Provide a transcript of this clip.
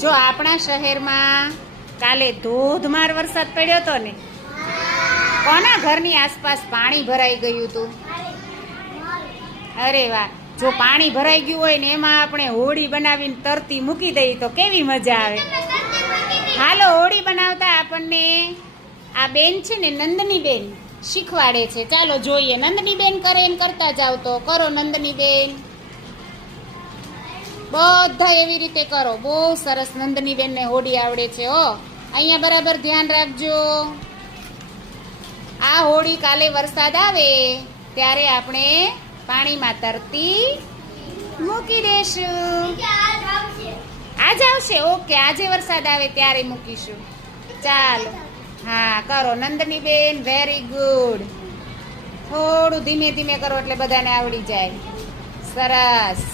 જો આપણા શહેરમાં કાલે ધોધમાર વરસાદ પડ્યો હતો ને, કોના ઘરની આસપાસ પાણી ભરાઈ ગયું હતું? અરે વાહ! જો પાણી ભરાઈ ગયું હોય ને એમાં આપણે હોળી બનાવીને તરતી મૂકી દઈએ તો કેવી મજા આવે. હાલો, હોળી બનાવતા આપણને આ બેન છે ને, નંદની બેન શીખવાડે છે. ચાલો જોઈએ. નંદની બેન કરે એમ કરતા જાવ તો કરો. નંદની બેન બધા એવી રીતે કરો. બહુ સરસ. નંદની બેનને હોળી આવડે છે. હો, અહીંયા બરાબર ધ્યાન રાખજો. આ હોળી કાલે વરસાદ આવે ત્યારે આપણે પાણીમાં તરતી મૂકી દેશું. આજ આવશે? ઓકે, આજે વરસાદ આવે ત્યારે મૂકીશું. ચાલો, હા કરો નંદની બેન. Very good. થોડું ધીમે ધીમે કરો એટલે બધાને આવડી જાય. સરસ.